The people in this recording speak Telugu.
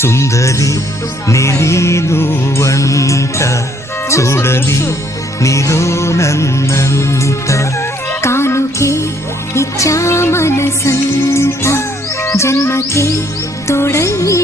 సుందరి నేను వంట చూడలి నీలో నన్నంత కానుకే ఇచ్చా మనసంత జన్మకే తోడని